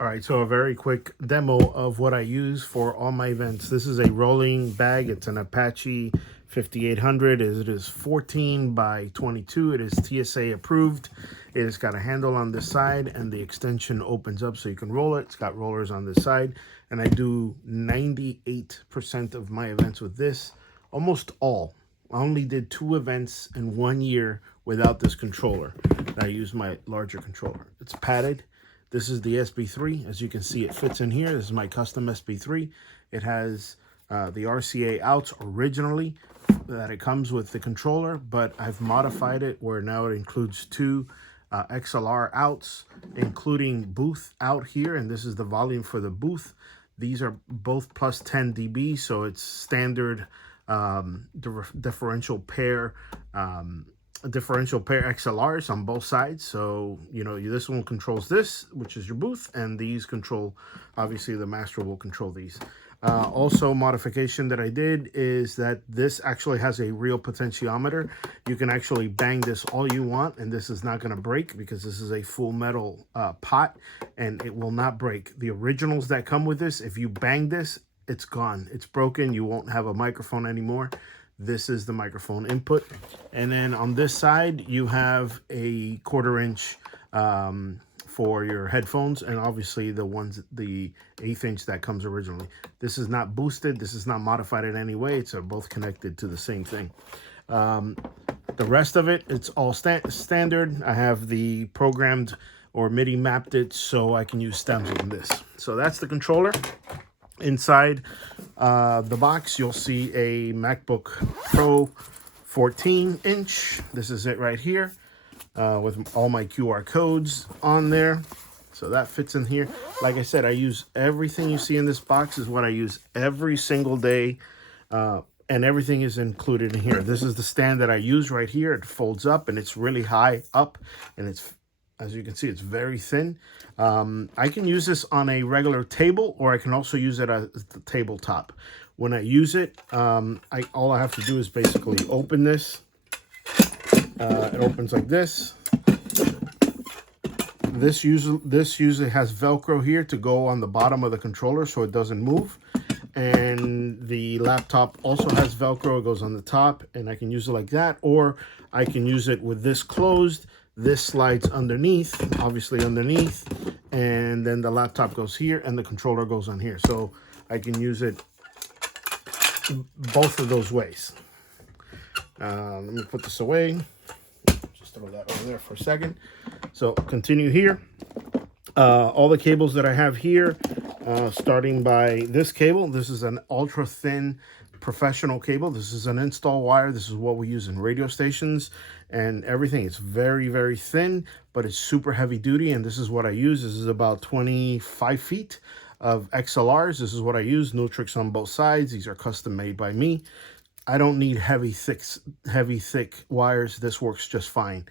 All right, so a very quick demo of what I use for all my events. This is a rolling bag. It's an Apache 5800. It is 14 by 22. It is TSA approved. It has got a handle on this side and the extension opens up so you can roll it. It's got rollers on this side. And I do 98% of my events with this, almost all. I only did 2 events in 1 year without this controller. I use my larger controller. It's padded. This is the SB3. As you can see, it fits in here. This is my custom SB3. It has the RCA outs originally that it comes with the controller, but I've modified it where now it includes 2 XLR outs, including booth out here, and this is the volume for the booth. These are both plus 10 dB, so it's standard differential pair XLRs on both sides. So, you know, this one controls this, which is your booth, and these control, obviously the master will control these. Also, modification that I did is that this actually has a real potentiometer. You can actually bang this all you want, and this is not going to break because this is a full metal pot, and it will not break. The originals that come with this, if you bang this, it's gone. It's broken. You won't have a microphone anymore. This is the microphone input. And then on this side, you have a 1/4 inch for your headphones, and obviously the 1/8 inch that comes originally. This is not boosted. This is not modified in any way. It's both connected to the same thing. The rest of it, it's all standard. I have the programmed or MIDI mapped it so I can use stems on this. So that's the controller. Inside the box, you'll see a MacBook Pro 14-inch. This is it right here with all my QR codes on there. So that fits in here. Like I said, I use everything you see in this box is what I use every single day, and everything is included in here. This is the stand that I use right here. It folds up, and it's really high up, and it's, as you can see, it's very thin. I can use this on a regular table, or I can also use it as the tabletop. When I use it, all I have to do is basically open this. It opens like this. This usually has Velcro here to go on the bottom of the controller so it doesn't move. And the laptop also has Velcro. It goes on the top, and I can use it like that, or I can use it with this closed. This slides underneath, obviously underneath, and then the laptop goes here and the controller goes on here. So I can use it both of those ways. Let me put this away. Just throw that over there for a second. So continue here. All the cables that I have here, starting by this cable. This is an ultra thin professional cable. This is an install wire. This is what we use in radio stations and everything. It's very, very thin, but it's super heavy duty, and this is what I use. This is about 25 feet of XLRs. This is what I use. No tricks on both sides. These are custom made by me. I don't need heavy, thick wires. This works just fine.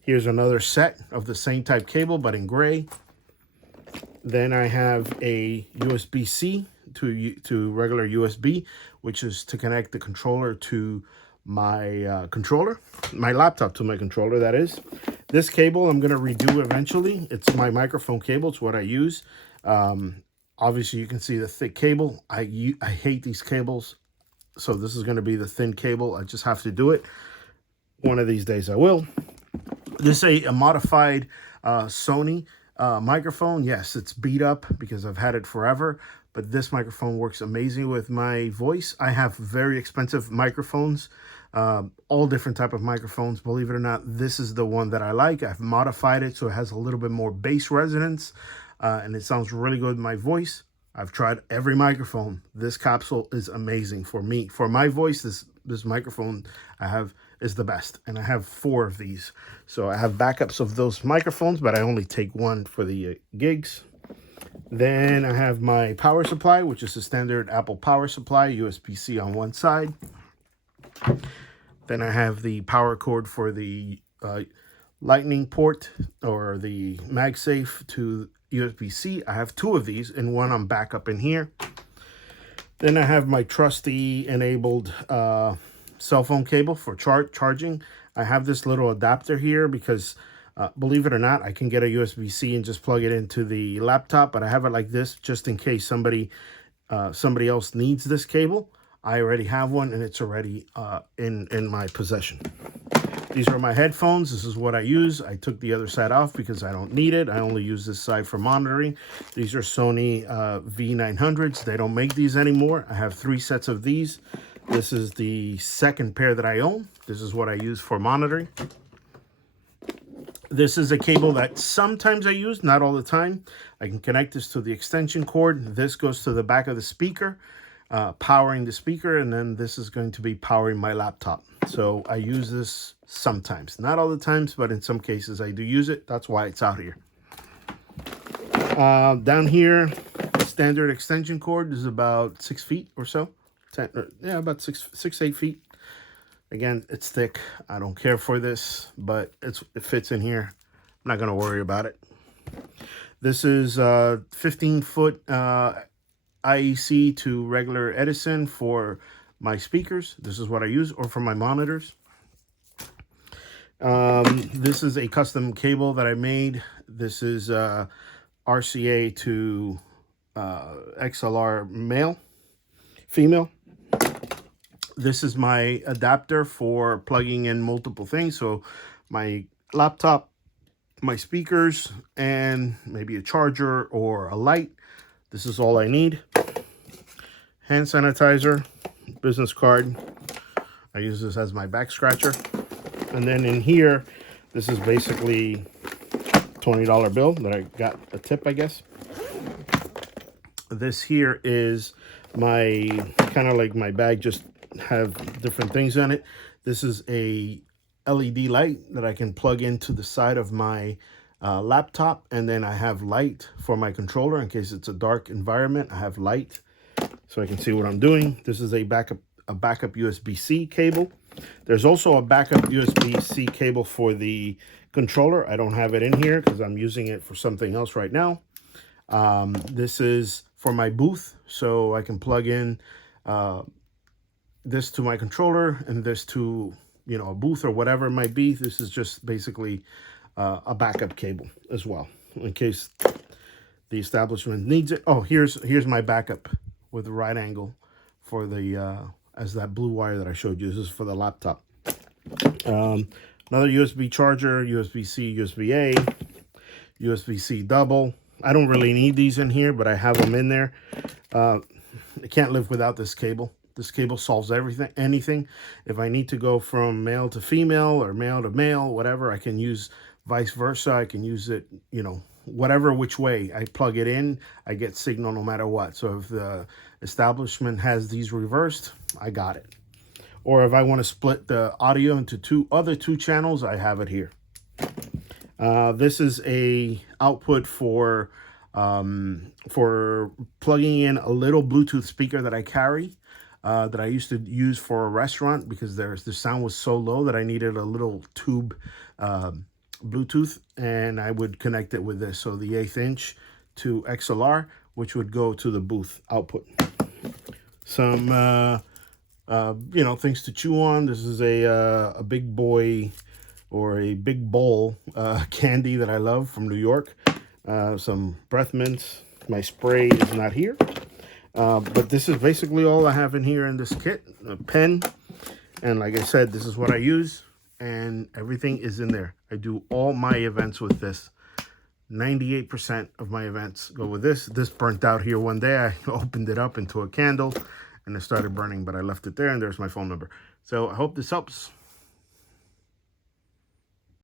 Here's another set of the same type cable, but in gray. Then I have a USB-C to regular USB, which is to connect the controller to my my laptop to my controller, that is. This cable I'm going to redo eventually. It's my microphone cable. It's what I use. Obviously, you can see the thick cable. I hate these cables, so this is going to be the thin cable. I just have to do it. One of these days I will. This is a modified Sony microphone. Yes, it's beat up because I've had it forever, but this microphone works amazing with my voice. I have very expensive microphones, all different type of microphones. Believe it or not, this is the one that I like. I've modified it so it has a little bit more bass resonance, and it sounds really good with my voice. I've tried every microphone. This capsule is amazing for me. For my voice, this microphone I have is the best, and I have 4 of these. So I have backups of those microphones, but I only take one for the gigs. Then I have my power supply, which is a standard Apple power supply, USB-C on one side. Then I have the power cord for the lightning port or the MagSafe to USB-C. I have 2 of these, and one on backup in here. Then I have my trusty enabled cell phone cable for charging. I have this little adapter here because Believe it or not, I can get a USB-C and just plug it into the laptop, but I have it like this just in case somebody else needs this cable. I already have one, and it's already in my possession. These are my headphones. This is what I use. I took the other side off because I don't need it. I only use this side for monitoring. These are Sony V900s. They don't make these anymore. I have 3 sets of these. This is the second pair that I own. This is what I use for monitoring. This is a cable that sometimes I use, not all the time. I can connect this to the extension cord. This goes to the back of the speaker, powering the speaker, and then this is going to be powering my laptop. So I use this sometimes, not all the times, but in some cases I do use it. That's why it's out here. Down here, standard extension cord is about 6 feet or so. Yeah, about 6-8 feet. Again, it's thick. I don't care for this, but it fits in here. I'm not going to worry about it. This is 15-foot IEC to regular Edison for my speakers. This is what I use, or for my monitors. This is a custom cable that I made. This is RCA to XLR female. This is my adapter for plugging in multiple things. So my laptop, my speakers, and maybe a charger or a light. This is all I need. Hand sanitizer, business card. I use this as my back scratcher. And then in here, this is basically $20 bill that I got a tip, I guess. This here is my kind of like my bag, just have different things in it. This is a LED light that I can plug into the side of my laptop, and then I have light for my controller in case it's a dark environment. I have light so I can see what I'm doing. This is a backup USB-C cable. There's also a backup USB-C cable for the controller. I don't have it in here because I'm using it for something else right now. This is for my booth, so I can plug in this to my controller and this to, you know, a booth or whatever it might be. This is just basically a backup cable as well in case the establishment needs it. Oh, here's my backup with the right angle for the as that blue wire that I showed you. This is for the laptop. Another USB charger, USB-C, USB-A, USB-C double. I don't really need these in here, but I have them in there. I can't live without this cable. This cable solves anything. If I need to go from male to female or male to male, whatever, I can use vice versa. I can use it, you know, whatever which way I plug it in, I get signal no matter what. So if the establishment has these reversed, I got it. Or if I want to split the audio into two channels, I have it here. This is a output for plugging in a little Bluetooth speaker that I carry, that I used to use for a restaurant because the sound was so low that I needed a little tube Bluetooth, and I would connect it with this. So the 1/8 inch to XLR, which would go to the booth output. Some you know, things to chew on. This is a big boy or a big bowl candy that I love from New York. Some breath mints. My spray is not here. But this is basically all I have in here in this kit. A pen. And like I said, this is what I use. And everything is in there. I do all my events with this. 98% of my events go with this. This burnt out here one day. I opened it up into a candle and it started burning, but I left it there, and there's my phone number. So I hope this helps.